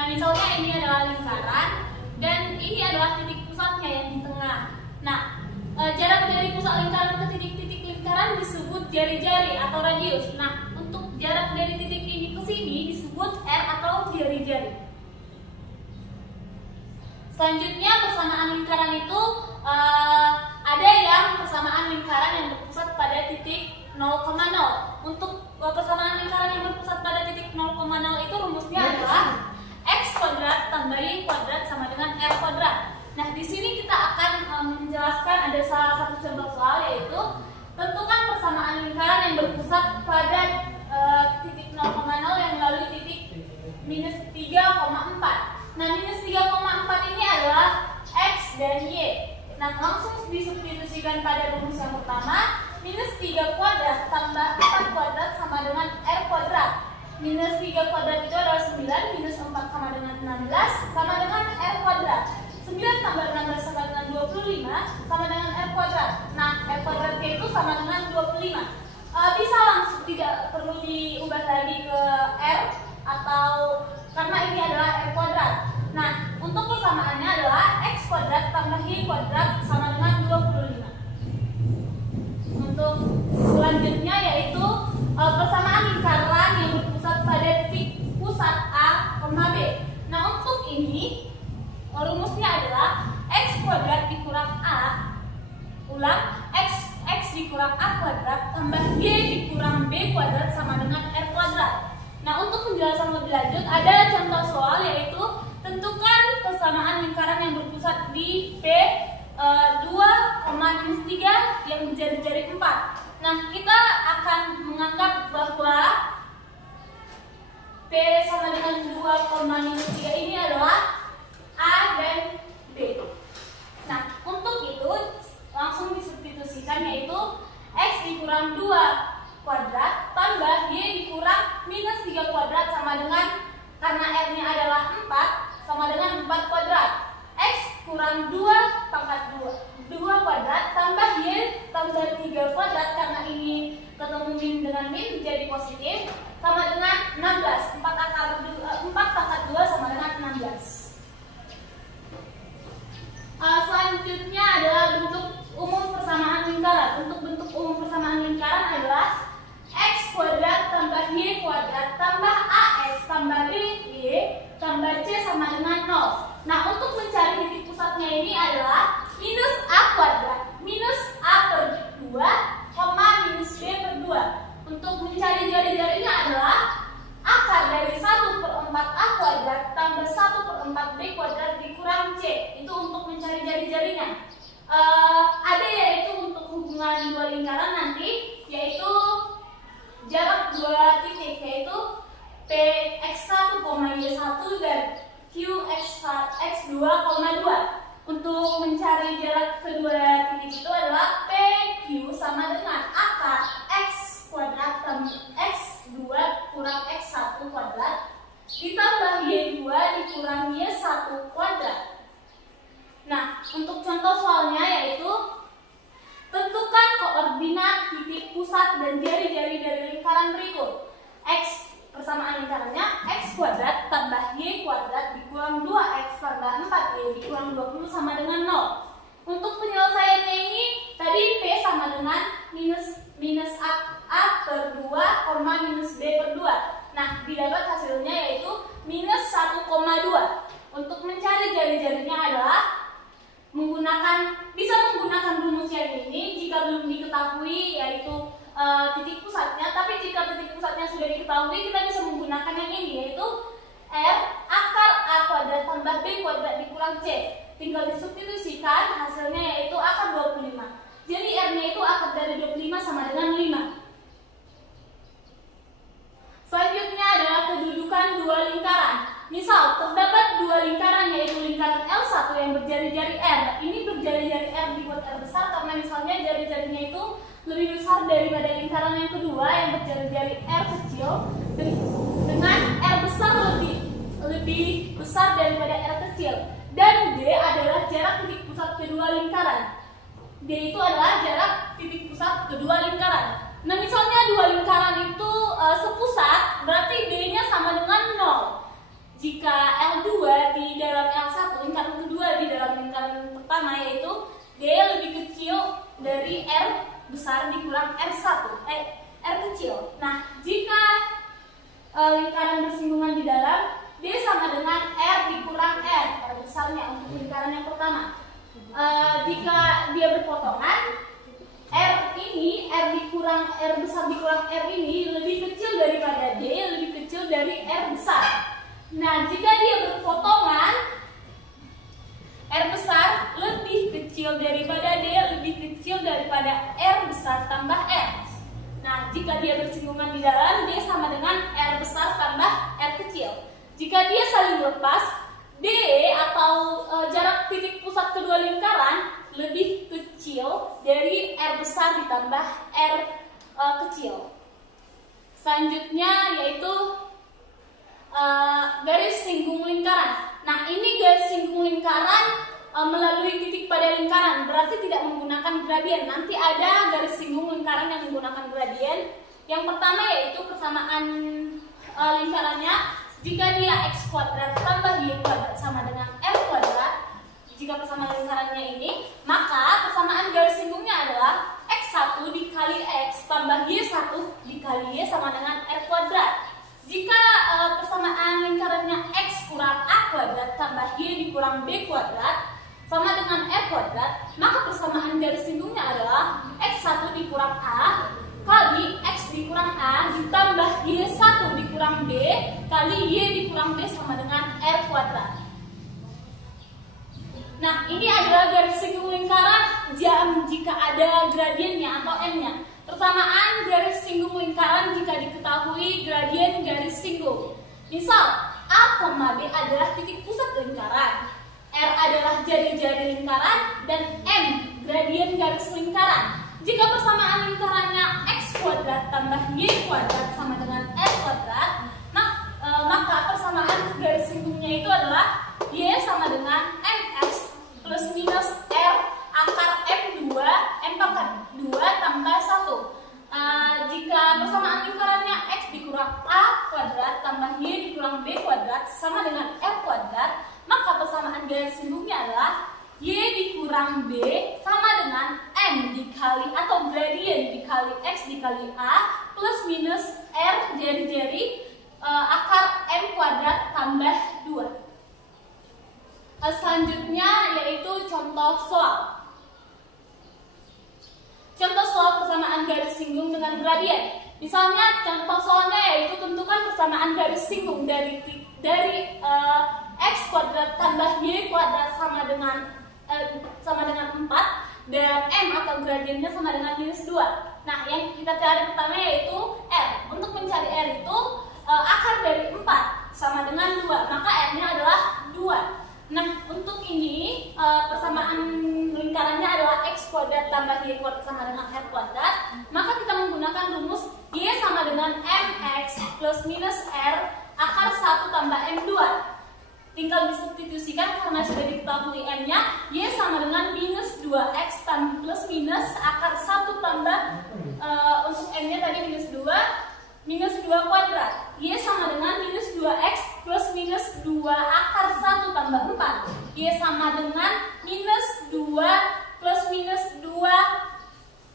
Nah, misalnya ini adalah lingkaran dan ini adalah titik pusatnya yang di tengah. Nah, jarak dari pusat lingkaran ke titik-titik lingkaran disebut jari-jari atau radius. Nah, untuk jarak dari titik ini ke sini disebut R atau jari-jari. Selanjutnya persamaan lingkaran itu ada yang persamaan lingkaran yang berpusat pada titik 0,0. Untuk persamaan lingkaran yang berpusat pada titik 0,0 itu rumusnya adalah X kuadrat tambah Y kuadrat sama dengan R kuadrat. Nah, di sini kita akan menjelaskan ada salah satu contoh soal, yaitu tentukan persamaan lingkaran yang berpusat pada titik 0,0 yang melalui titik minus 3,4. Nah, minus 3,4 ini adalah X dan Y. Nah, langsung disubstitusikan pada rumus yang pertama. Minus 3 kuadrat tambah 4 kuadrat sama dengan R kuadrat. Minus 3 kuadrat itu adalah 9, minus 4 sama dengan 16, sama dengan R kuadrat. 9 tambah 16 sama dengan 25, sama dengan R kuadrat. Nah, R kuadratnya itu sama dengan 25. Bisa langsung, tidak perlu diubah lagi ke R, atau karena ini adalah R kuadrat. Nah, untuk persamaannya adalah X kuadrat tambah Y kuadrat sama dengan 25. Untuk selanjutnya yaitu persamaan lingkaran yang berpusat pada titik pusat A, B. Nah, untuk ini rumusnya adalah X kuadrat dikurang A, ulang X dikurang A kuadrat tambah Y dikurang B kuadrat sama dengan R kuadrat. Nah, untuk penjelasan lebih lanjut ada contoh soal, yaitu tentukan persamaan lingkaran yang berpusat di P 2,-3 yang menjadi-jari 4. Nah, kita akan menganggap bahwa P sama dengan 2,-3 ini adalah A dan B. Nah, untuk itu langsung disubstitusikan, yaitu X dikurang 2 kuadrat tambah Y dikurang minus 3 kuadrat sama dengan, karena R-nya adalah 4, sama dengan 4 kuadrat. X kurang 2 pangkat 2 kuadrat tambah Y tambah 3 kuadrat, karena ini ketemu min dengan min menjadi positif, sama dengan 16. 4 pangkat 2 sama dengan 16. Selanjutnya adalah bentuk umum persamaan lingkaran. Untuk bentuk umum persamaan lingkaran adalah X kuadrat tambah Y kuadrat tambah AX tambah BY tambah C sama dengan 0. Nah, untuk mencari titik pusatnya ini adalah minus A kuadrat minus A per 2, minus B per 2. Untuk mencari jari-jarinya adalah akar dari 1/4 A kuadrat tambah 1/4 B kuadrat dikurang C. Itu untuk mencari jari-jarinya. Ada yaitu untuk hubungan dua lingkaran nanti, yaitu jarak dua titik, yaitu Px1, Y1 dan Qx2, 2. Untuk mencari jarak kedua titik itu adalah PQ sama dengan akar X kuadrat tambah X2 kurang X1 kuadrat ditambah Y2 dikurang Y1 kuadrat. Nah, untuk contoh soalnya yaitu tentukan koordinat titik pusat dan jari-jari dari lingkaran berikut. X persamaan lingkarannya X kuadrat tambah Y kuadrat dikurang 2X tambah 4Y dikurang 20 sama dengan 0. Untuk penyelesaiannya ini tadi P sama dengan minus A per 2, minus B per 2. Nah, didapat hasilnya yaitu minus 1,2. Untuk mencari jari-jarinya adalah bisa menggunakan rumus yang ini jika belum diketahui yaitu titik pusatnya. Tapi jika titik pusatnya sudah diketahui, kita bisa menggunakan yang ini, yaitu R akar A kuadrat tambah B kuadrat dikurang C. Tinggal disubstitusikan, hasilnya yaitu akar 25. Jadi R-nya itu akar dari 25 sama dengan 5. Selanjutnya adalah kedudukan dua lingkaran. Misal, terdapat dua lingkaran, yaitu lingkaran L1 yang berjari-jari R. Ini berjari-jari R dibuat R besar karena misalnya jari-jarinya itu lebih besar daripada lingkaran yang kedua yang berjari-jari R kecil, dengan R besar lebih besar daripada R kecil. Dan D adalah jarak titik pusat kedua lingkaran. D itu adalah jarak titik pusat kedua lingkaran. Nah, misalnya dua lingkaran itu sepusat, berarti D-nya sama dengan 0. jika L2 di dalam L1, lingkaran kedua di dalam lingkaran pertama, yaitu D lebih kecil dari R besar dikurang R1, R kecil. Nah, jika lingkaran bersinggungan di dalam, D sama dengan R dikurang R besarnya untuk lingkaran yang pertama. Jika dia berpotongan, R besar dikurang R ini lebih kecil daripada D, lebih kecil dari R besar. Nah, jika dia berpotongan, R besar lebih kecil daripada D, lebih kecil daripada R besar tambah R. Nah, jika dia bersinggungan di dalam, D sama dengan R besar tambah R kecil. Jika dia saling lepas, D atau jarak titik pusat kedua lingkaran lebih kecil dari R besar ditambah R kecil. Selanjutnya yaitu garis singgung lingkaran. Nah, ini garis singgung lingkaran melalui titik pada lingkaran, berarti tidak menggunakan gradien. Nanti ada garis singgung lingkaran yang menggunakan gradien. Yang pertama yaitu persamaan lingkarannya, jika dia X kuadrat tambah Y kuadrat sama dengan R kuadrat. Jika persamaan lingkarannya ini, maka persamaan garis singgungnya adalah X1 dikali X tambah Y1 dikali Y sama dengan R kuadrat. Jika persamaan lingkarannya X kurang A kuadrat tambah Y dikurang B kuadrat sama dengan R kuadrat, maka persamaan garis singgungnya adalah X1 dikurang A kali X dikurang A ditambah Y1 dikurang B kali Y dikurang B sama dengan R kuadrat. Nah, ini adalah garis singgung lingkaran jika ada gradiennya atau M-nya. Persamaan garis singgung lingkaran jika diketahui gradien garis singgung. Misal, A, B adalah titik pusat lingkaran, R adalah jari-jari lingkaran, dan M gradien garis lingkaran. Jika persamaan lingkarannya X kuadrat tambah Y kuadrat sama dengan R kuadrat, maka persamaan garis singgungnya itu adalah Y sama dengan MX plus minus R akar M2 tambah 1. Jika persamaan lingkarannya X dikurang A kuadrat tambah Y dikurang B kuadrat sama dengan R kuadrat, maka persamaan garis singgungnya adalah Y dikurang B sama dengan M dikali atau gradien dikali X dikali A plus minus R jari-jari akar M kuadrat tambah 2. Selanjutnya yaitu contoh soal. Contoh soal persamaan garis singgung dengan gradien. Misalnya contoh soalnya yaitu tentukan persamaan garis singgung dari X kuadrat tambah Y kuadrat sama dengan 4 dan M atau gradiennya sama dengan minus 2. Nah, yang kita cari pertama yaitu R. Untuk mencari R itu akar dari 4 sama dengan 2, maka R-nya adalah 2. Nah, untuk ini persamaan lingkarannya adalah X kuadrat tambah Y kuadrat sama dengan R kuadrat, maka kita menggunakan rumus Y sama dengan MX plus minus R akar 1 tambah M2. Tinggal disubstitusikan karena sudah diketahui M-nya, Y sama dengan minus 2X plus minus akar 1 tambah untuk M-nya tadi minus 2 kuadrat. Y sama dengan minus 2X plus minus 2 akar 1 tambah 4. Y sama dengan minus 2 plus minus 2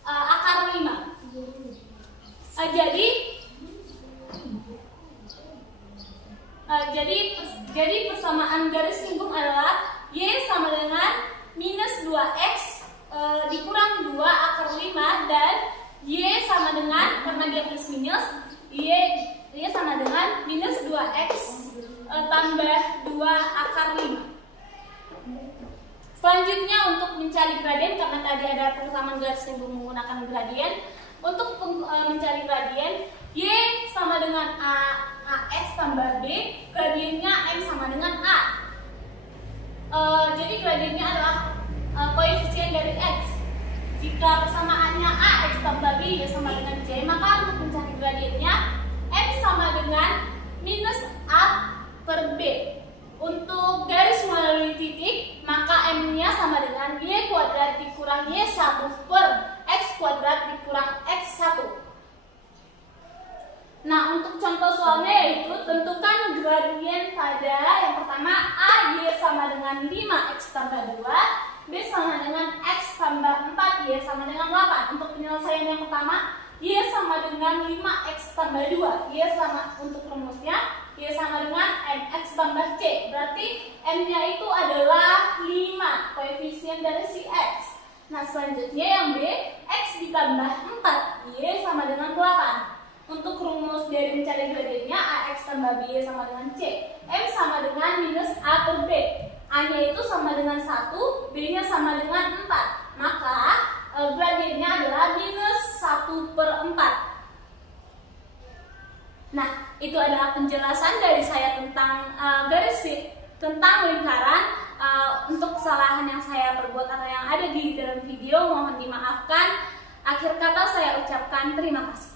akar 5. Jadi persamaan garis singgung adalah Y sama dengan minus 2X dikurang 2 akar 5 dan Y sama dengan, karena dia plus minus, Y sama dengan minus 2X tambah 2 akar 5. Selanjutnya untuk mencari gradien, karena tadi ada persamaan garis singgung menggunakan gradien. Untuk mencari gradien, Y sama dengan AX tambah B, gradiennya M sama dengan A. Jadi gradiennya adalah koefisien dari X. Jika persamaannya AX tambah B ya sama dengan J, maka untuk mencari gradiennya M sama dengan minus A per B. Untuk garis melalui titik, maka M-nya sama dengan Y kuadrat dikurang Y1 per X kuadrat dikurang X1. Nah, untuk contoh soalnya yaitu tentukan gradien pada yang pertama A Y sama dengan 5x tambah 2, B sama dengan x tambah 4, Y sama dengan 8. Untuk penyelesaian yang pertama, Y sama dengan 5x tambah 2, Y sama untuk rumusnya, Y sama dengan mx tambah c. Berarti m-nya itu adalah 5, koefisien dari si x. Nah, selanjutnya yang B, x ditambah 4, Y sama dengan 8. Untuk rumus dari mencari gradiennya, ax tambah b sama dengan c. M sama dengan minus a per b. A-nya itu sama dengan 1, B-nya sama dengan 4. Maka gradiennya adalah minus 1 per 4. Nah, itu adalah penjelasan dari saya tentang tentang lingkaran. Untuk kesalahan yang saya perbuat atau yang ada di dalam video, mohon dimaafkan. Akhir kata saya ucapkan terima kasih.